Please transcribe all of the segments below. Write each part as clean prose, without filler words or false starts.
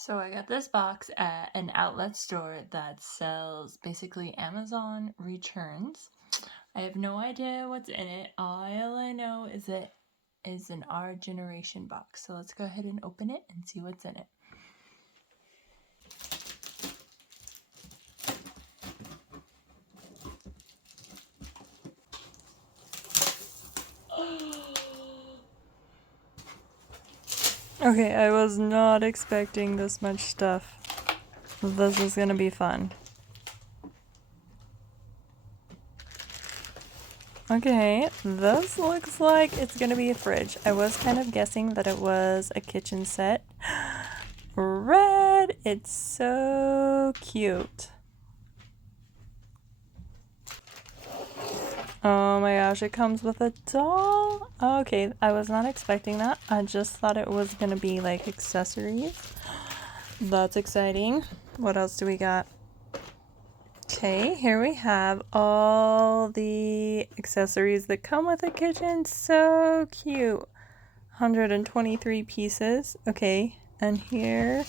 So I got this box at an outlet store that sells basically Amazon returns. I have no idea what's in it. All I know is it is an Our Generation box. So let's go ahead and open it and see what's in it. Okay, I was not expecting this much stuff. This is gonna be fun. Okay, this looks like it's gonna be a fridge. I was kind of guessing that it was a kitchen set. Red! It's so cute. Oh my gosh, it comes with a doll? Okay, I was not expecting that. I just thought it was gonna be like accessories. That's exciting. What else do we got? Okay, here we have all the accessories that come with a kitchen. So cute. 123 pieces. Okay, and here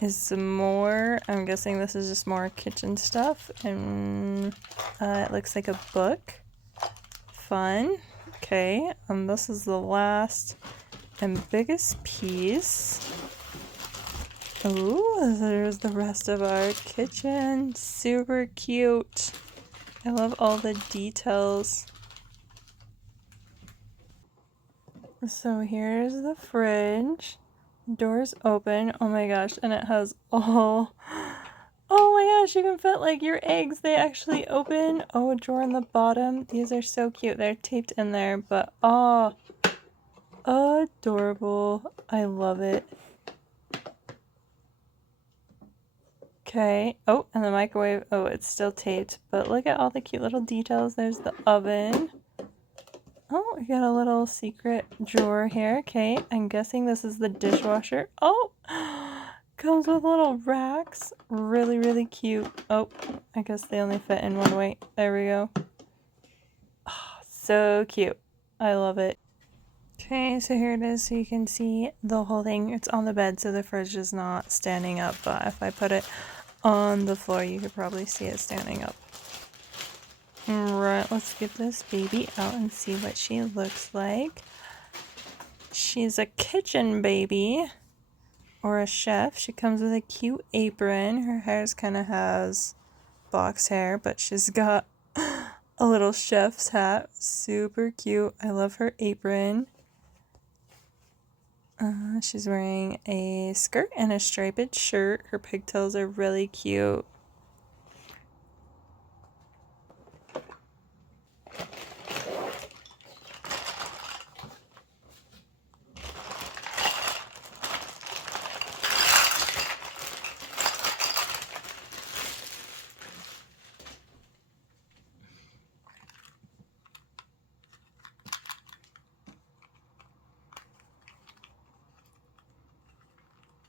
is some more. I'm guessing this is just more kitchen stuff. And it looks like a book. Fun. Okay, and this is the last and biggest piece. Ooh, there's the rest of our kitchen. Super cute. I love all the details. So here's the fridge. Doors open. Oh my gosh, and it has all... Oh my gosh, you can fit like your eggs. They actually open. Oh, a drawer in the bottom. These are so cute. They're taped in there, but oh, adorable. I love it. Okay. Oh, and the microwave. Oh, it's still taped, but look at all the cute little details. There's the oven. Oh, we got a little secret drawer here. Okay, I'm guessing this is the dishwasher. Oh, comes with little racks. Really, really cute. Oh, I guess they only fit in one way. There we go. Oh, so cute. I love it. Okay, so here it is. So you can see the whole thing. It's on the bed, so the fridge is not standing up. But if I put it on the floor, you could probably see it standing up. Right, let's get this baby out and see what she looks like. She's a kitchen baby or a chef. She comes with a cute apron. Her hair's kind of has box hair, but she's got a little chef's hat. Super cute. I love her apron. She's wearing a skirt and a striped shirt. Her pigtails are really cute.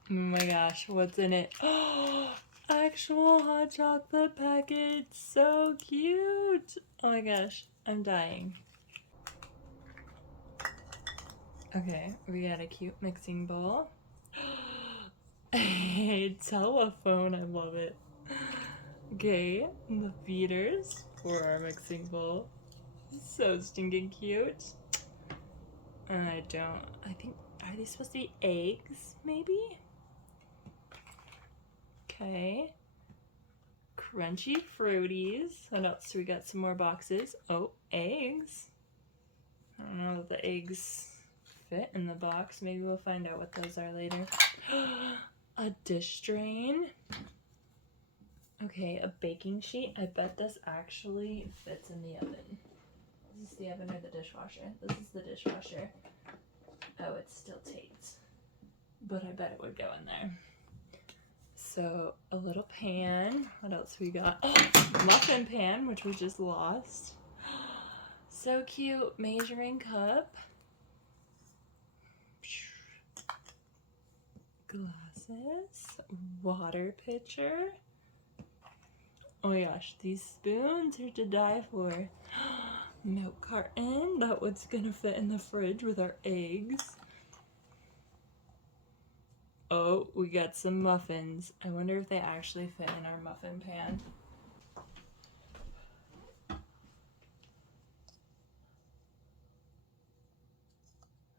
Oh my gosh, what's in it? Oh, actual hot chocolate package. So cute. Oh my gosh, I'm dying. Okay, we got a cute mixing bowl. A telephone, I love it. Okay, the feeders for our mixing bowl. So stinking cute. And I think, are these supposed to be eggs, maybe? Okay. Crunchy fruities. What else? We got some more boxes. Oh, eggs. I don't know if the eggs fit in the box. Maybe we'll find out what those are later. A dish drain. Okay, a baking sheet. I bet this actually fits in the oven. Is this the oven or the dishwasher? This is the dishwasher. Oh, it's still taped. But I bet it would go in there. So, a little pan. What else we got? Oh, muffin pan, which we just lost. So cute. Measuring cup. Glasses. Water pitcher. Oh my gosh, these spoons are to die for. Milk carton. That one's gonna fit in the fridge with our eggs. Oh, we got some muffins. I wonder if they actually fit in our muffin pan.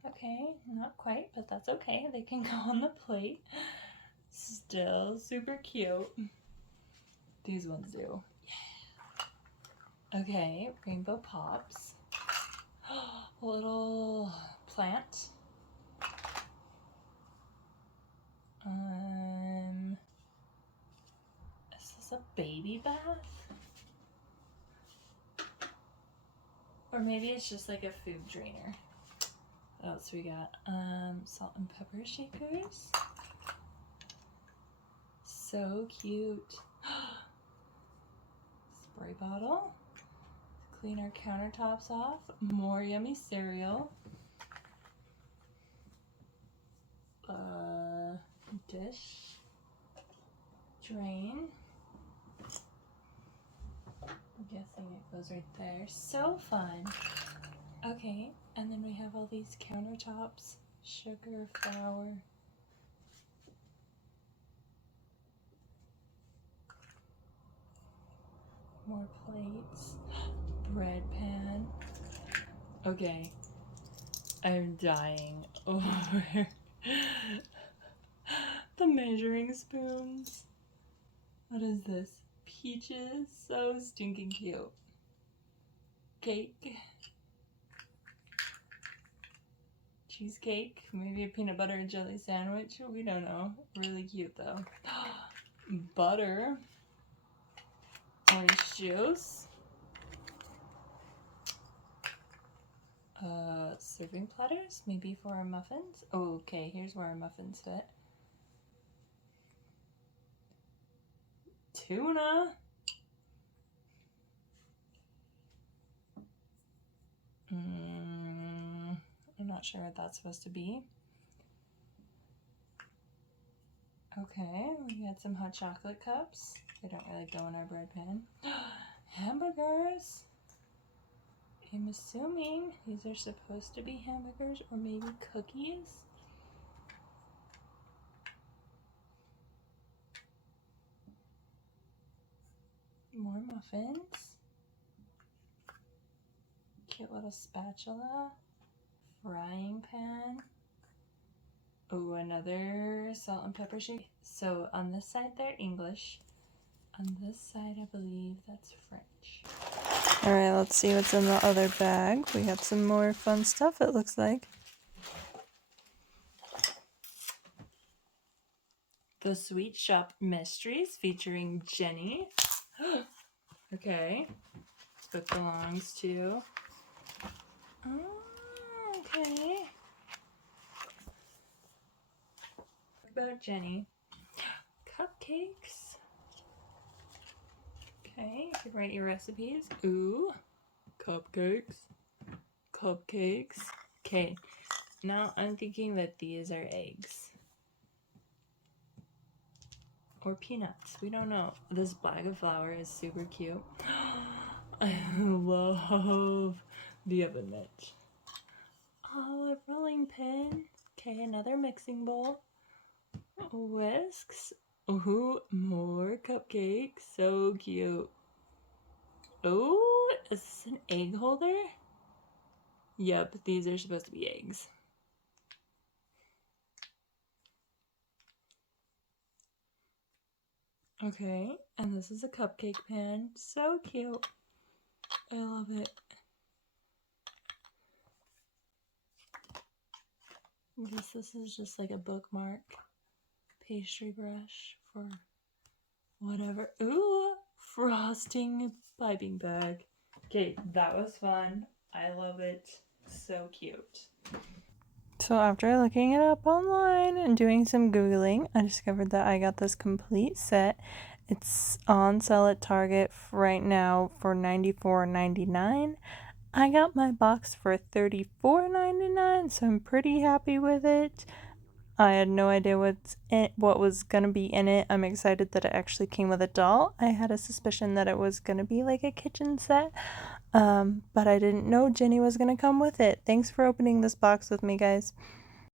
Okay, not quite, but that's okay. They can go on the plate. Still super cute. These ones do. Yeah. Okay, rainbow pops. A little plant. Is this a baby bath? Or maybe it's just like a food drainer. What else we got? Salt and pepper shakers. So cute. Spray bottle. Clean our countertops off. More yummy cereal. Dish. Drain. I'm guessing it goes right there. So fun. Okay, and then we have all these countertops. Sugar, flour. More plates. Bread pan. Okay, I'm dying over the measuring spoons. What is this? Peaches. So stinking cute. Cake. Cheesecake. Maybe a peanut butter and jelly sandwich. We don't know. Really cute though. Butter. Orange juice. Serving platters, maybe for our muffins. Oh, okay, here's where our muffins fit. Tuna. I'm not sure what that's supposed to be. Okay, we got some hot chocolate cups. They don't really go in our bread pan. Hamburgers. I'm assuming these are supposed to be hamburgers or maybe cookies. More muffins. Cute little spatula. Frying pan. Oh, another salt and pepper shake. So on this side they're English. On this side I believe that's French. Alright, let's see what's in the other bag. We got some more fun stuff, it looks like. The Sweet Shop Mysteries featuring Jenny. Okay. This book belongs to... Oh, okay. About Jenny. Cupcakes. Okay, you can write your recipes. Ooh, cupcakes. Cupcakes. Okay, now I'm thinking that these are eggs. Or peanuts. We don't know. This bag of flour is super cute. I love the oven mitt. Oh, a rolling pin. Okay, another mixing bowl. Whisks. Ooh, more cupcakes. So cute. Oh, is this an egg holder? Yep, these are supposed to be eggs. Okay, and this is a cupcake pan. So cute. I love it. This is just like a bookmark. Pastry brush for whatever. Ooh, frosting piping bag. Okay, that was fun. I love it. So cute. So after looking it up online and doing some Googling, I discovered that I got this complete set. It's on sale at Target right now for $94.99. I got my box for $34.99, so I'm pretty happy with it. I had no idea what was gonna be in it. I'm excited that it actually came with a doll. I had a suspicion that it was gonna be like a kitchen set, but I didn't know Jenny was gonna come with it. Thanks for opening this box with me, guys.